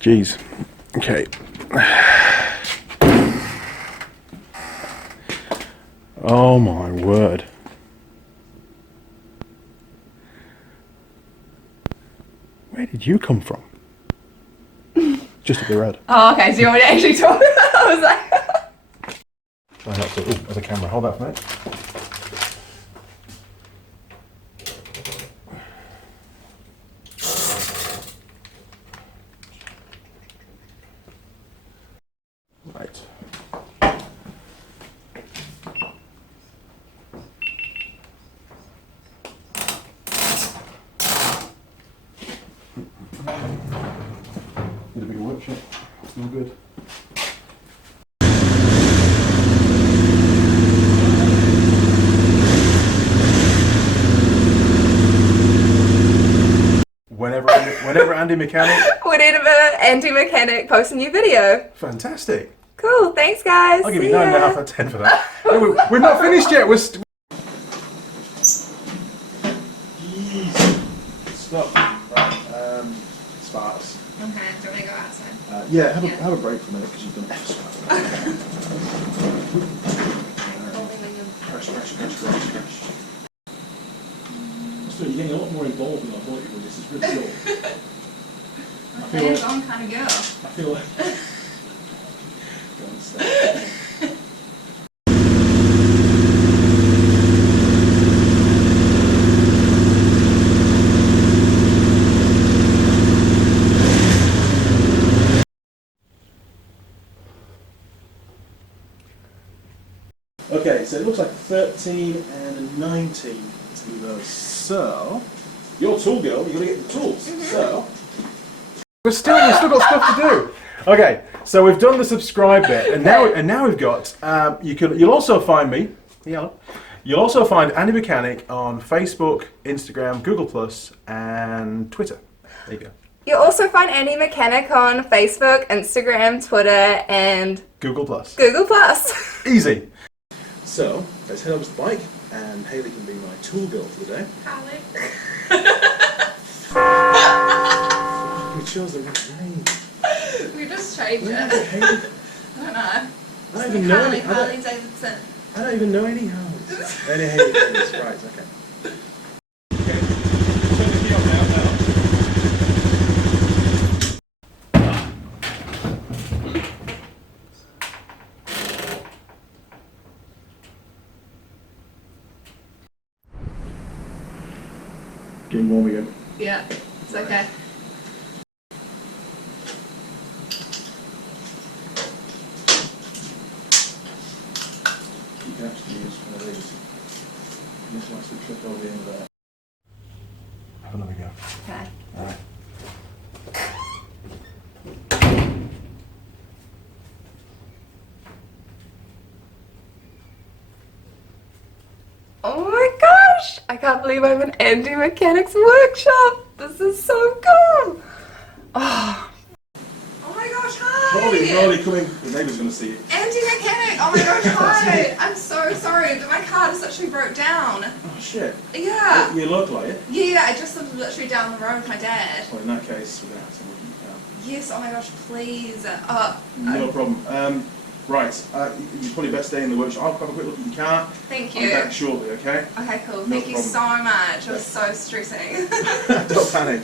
Jeez. Okay. Oh my word. Where did you come from? Just at the red. Oh, okay. So you want me to actually talk? I was like... Try not to. Oh, there's a camera. Hold that for a minute. Right. Need a bigger workshop. It's no good. Whenever Andy Mechanic. Whenever Andy Mechanic posts a new video. Fantastic. Cool. Thanks, guys. I'll give you 9.5 out of 10 for that. We're not finished yet. Stop. Right. Sparks. Okay. Do you want to go outside? Yeah, have a break for a minute because you've done F sparks. Crash. You're getting a lot more involved than I thought you would. This is really cool. I'm kind of girl. I feel like. Okay, so it looks like 13 and 19 to do those. So, you're a tool girl, you've got to get the tools. So, we've still got stuff to do. Okay, so we've done the subscribe bit, and now we've got. You'll also find me. Yellow. You'll also find Andy Mechanic on Facebook, Instagram, Google+, and Twitter. There you go. You'll also find Andy Mechanic on Facebook, Instagram, Twitter, and Google+. Easy. So, let's head over to the bike, and Hayley can be my tool girl for the day. Harley. We chose the right name. We just changed it. Hayley. I don't know. I don't even know any. Harley Davidson. I don't even know any Harleys. Any Haleys. Right, okay. Okay. Turn the key off now. Getting warm again. Yeah, it's okay. You can actually use one of these. You just want to trip over the end of that. Have another go. Okay. Alright. Oh my gosh! I can't believe I'm in Andy Mechanic's workshop. This is so cool. Oh my gosh! Hi. Harley coming. The neighbour's going to see you. Andy Mechanic. Oh my gosh! Hi. I'm so sorry, but my car just literally broke down. Oh shit. Yeah. You're local, are you? Yeah, I just lived literally down the road with my dad. Well, in that case, we're going to have to look at that. Yes. Oh my gosh! Please. No problem. Right, you're probably best stay in the workshop. I'll have a quick look at your car. Thank you. I'll be back shortly, okay? Okay, cool. No Thank you problem. so much. It was so stressing. Don't panic.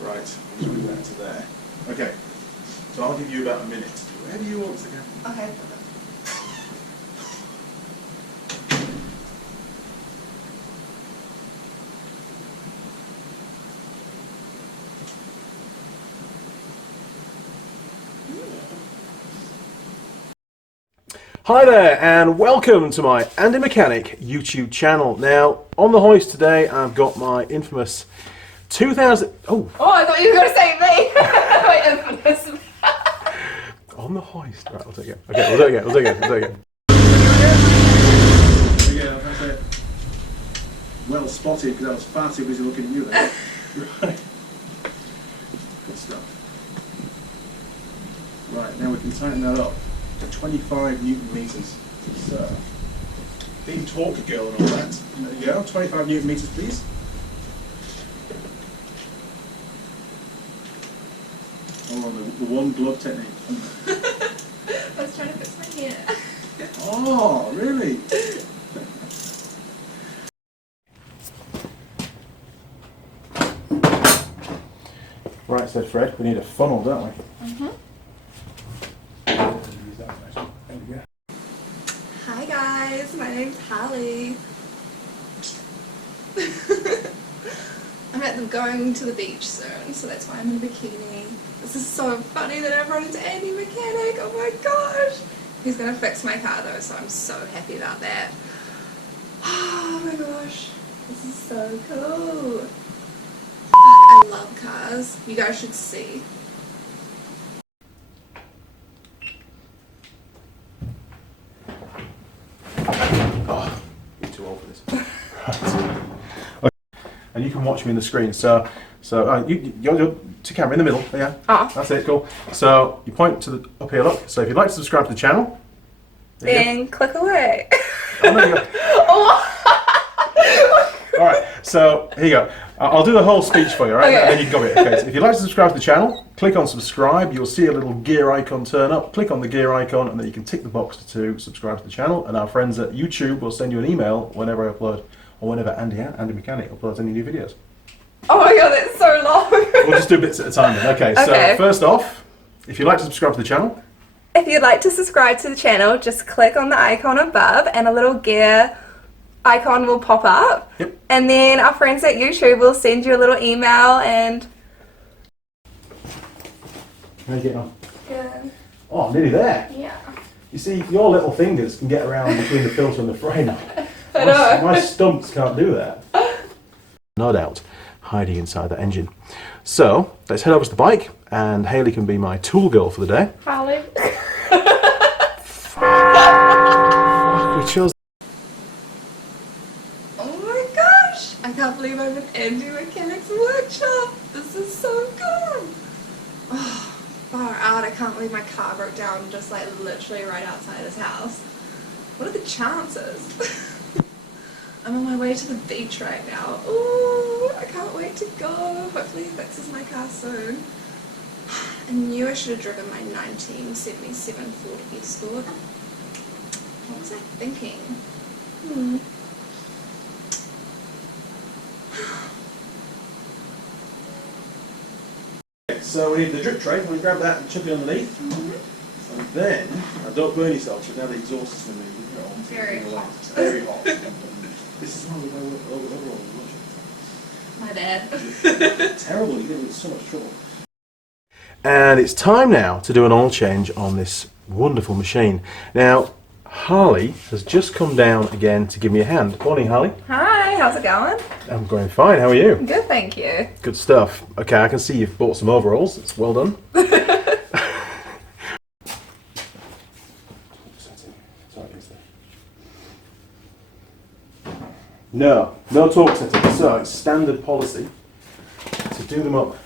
Right, I'll just move that to there. Okay, so I'll give you about a minute to do whatever you want to go. Okay. Hi there, and welcome to my Andy Mechanic YouTube channel. Now, on the hoist today, I've got my infamous 2000. Oh, I thought you were going to say me. My infamous. on the hoist. Right, I'll take it. Okay, we'll do it again. That's it. Well spotted, because I was far too busy looking at you there. Right. Good stuff. Right, now we can tighten that up to 25 Newton meters. So, being torque girl and all that. There you go, 25 Newton meters, please. on, the one glove technique. I was trying to fix my hair. Oh, really? Right, said Fred, we need a funnel, don't we? Mm-hmm. Hi guys, my name's Harley. I'm going to the beach soon, so that's why I'm in a bikini. This is so funny that I've run into Andy Mechanic. Oh my gosh! He's gonna fix my car though, so I'm so happy about that. Oh my gosh, this is so cool. I love cars. You guys should see. Oh, you're too old for this. Right. Okay. And you can watch me on the screen. So you're to camera in the middle. Yeah. Oh. That's it. Cool. So you point to the up here. Look. So if you'd like to subscribe to the channel, Then click away. oh, there you go. All right. So here you go. I'll do the whole speech for you, all right? Okay. And then you can go with it. Okay. So if you'd like to subscribe to the channel, click on subscribe. You'll see a little gear icon turn up. Click on the gear icon, and then you can tick the box to subscribe to the channel. And our friends at YouTube will send you an email whenever I upload, or whenever Andy Mechanic uploads any new videos. Oh my god, that's so long. We'll just do bits at a time then. Okay. Okay. So first off, if you'd like to subscribe to the channel, If you'd like to subscribe to the channel, just click on the icon above and a little gear icon will pop up. Yep. And then our friends at YouTube will send you a little email and... how you getting on? Good. Oh, nearly there. Yeah. You see, your little fingers can get around between the filter and the frame. I know. My stumps can't do that. No doubt, hiding inside that engine. So, let's head over to the bike, and Hayley can be my tool girl for the day. Harley. We chose. Oh my gosh! I can't believe I'm in Andy Mechanic's workshop. This is so good. Oh, far out. I can't believe my car broke down just like literally right outside his house. What are the chances? I'm on my way to the beach right now. Ooh, I can't wait to go. Hopefully he fixes my car soon. I knew I should have driven my 1977 Ford Escort. What was I thinking? So we need the drip tray. I'm going to grab that and chuck it underneath. And then, don't burn yourself, so now the exhaust is going to be Very hot. It's very hot. This is why we go overall. My bad. Terrible, you get in so much trouble. And it's time now to do an oil change on this wonderful machine. Now, Harley has just come down again to give me a hand. Morning, Harley. Hi, how's it going? I'm going fine. How are you? Good, thank you. Good stuff. Okay, I can see you've bought some overalls. It's well done. No torque setting. So it's standard policy to do them up.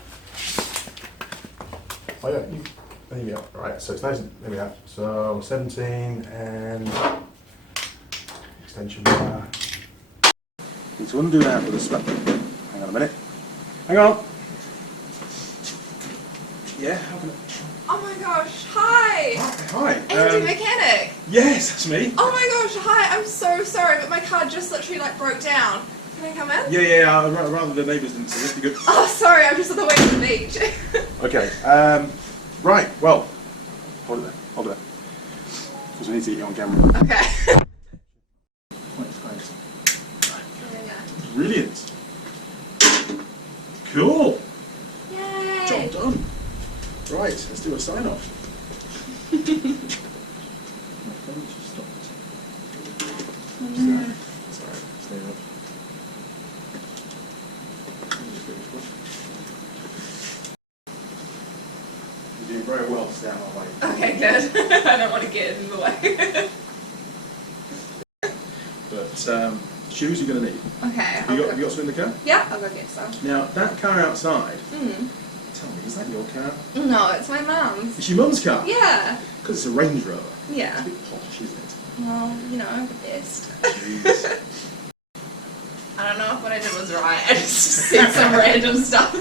Oh yeah, there you go. Right, so it's nice. There we are. So 17 and extension bar. Need to undo that with a spatula. Hang on a minute. Hang on. Yeah, how can I? Oh my gosh, hi! Hi. Andy Mechanic! Yes, that's me. Oh my gosh, hi, I'm so sorry, but my car just literally like broke down. Can I come in? Yeah. Rather the neighbours didn't see it. Be good. Oh, sorry, I'm just on the way to the beach. Okay. Right. Well, hold it there. Because we need to get you on camera. Okay. Brilliant. Cool. Yay! Job done. Right, let's do a sign off. My phone just stopped. Sorry, stay up. You're doing very well to stay out of my way. Okay, good. I don't want to get in the way. But shoes you're going to need. Okay. Have you got some in the car? Yeah, I'll go get some. Now, that car outside, tell me, is that your car? No, it's my mum's. It's your mum's car? Yeah. Because it's a Range Rover. Yeah. It's a bit posh, isn't it? Well, you know, the best. Jeez. I don't know if what I did was right. I just said some random stuff.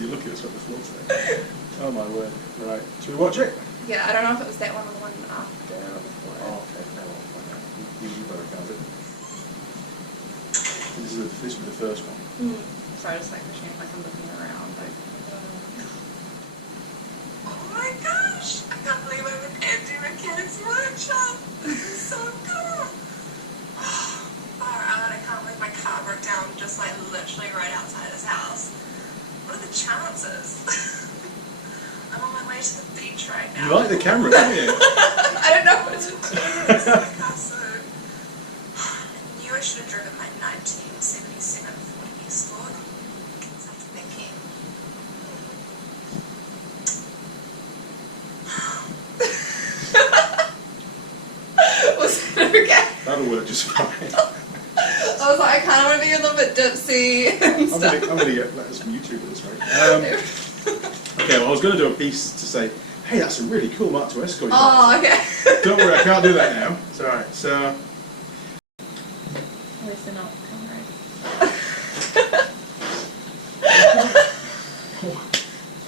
You look at us at the floor today. Oh my word. Right. Should we watch it? Yeah, I don't know if it was that one or the one after or before. Oh, okay. No, we'll find out. You better count it. This is the first one. Sorry, just like pushing it like I'm looking around. Like, oh my gosh! I can't believe I'm in Empty Mechanics Workshop! This is so cool! Far out, I can't believe my car broke down just like literally right outside his house. What are the chances? I'm on my way to the beach right now. You like the camera, don't you? I don't know what to do. It's so awesome. I knew I should have driven my 1977 Ford Escort. Because I'm thinking. Was it okay? That'll work just fine. I was like, I kind of want to be a little bit dipsy and stuff. I'm gonna get letters from YouTube at this rate. Okay, well I was going to do a piece to say, hey, that's a really cool Mark II Escort. Oh, okay. Don't worry, I can't do that now. It's alright, so... At least they're not coming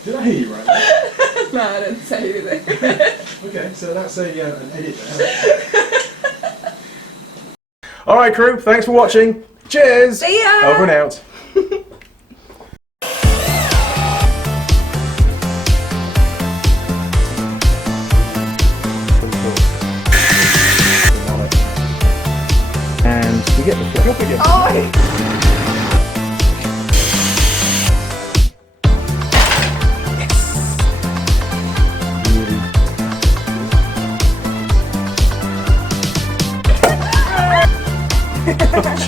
Did I hear you right now? No, I didn't say anything. Okay, so that's an edit there. Alright crew, thanks for watching. Cheers! See ya! Over and out. And we get the flick up again. Oh, Really.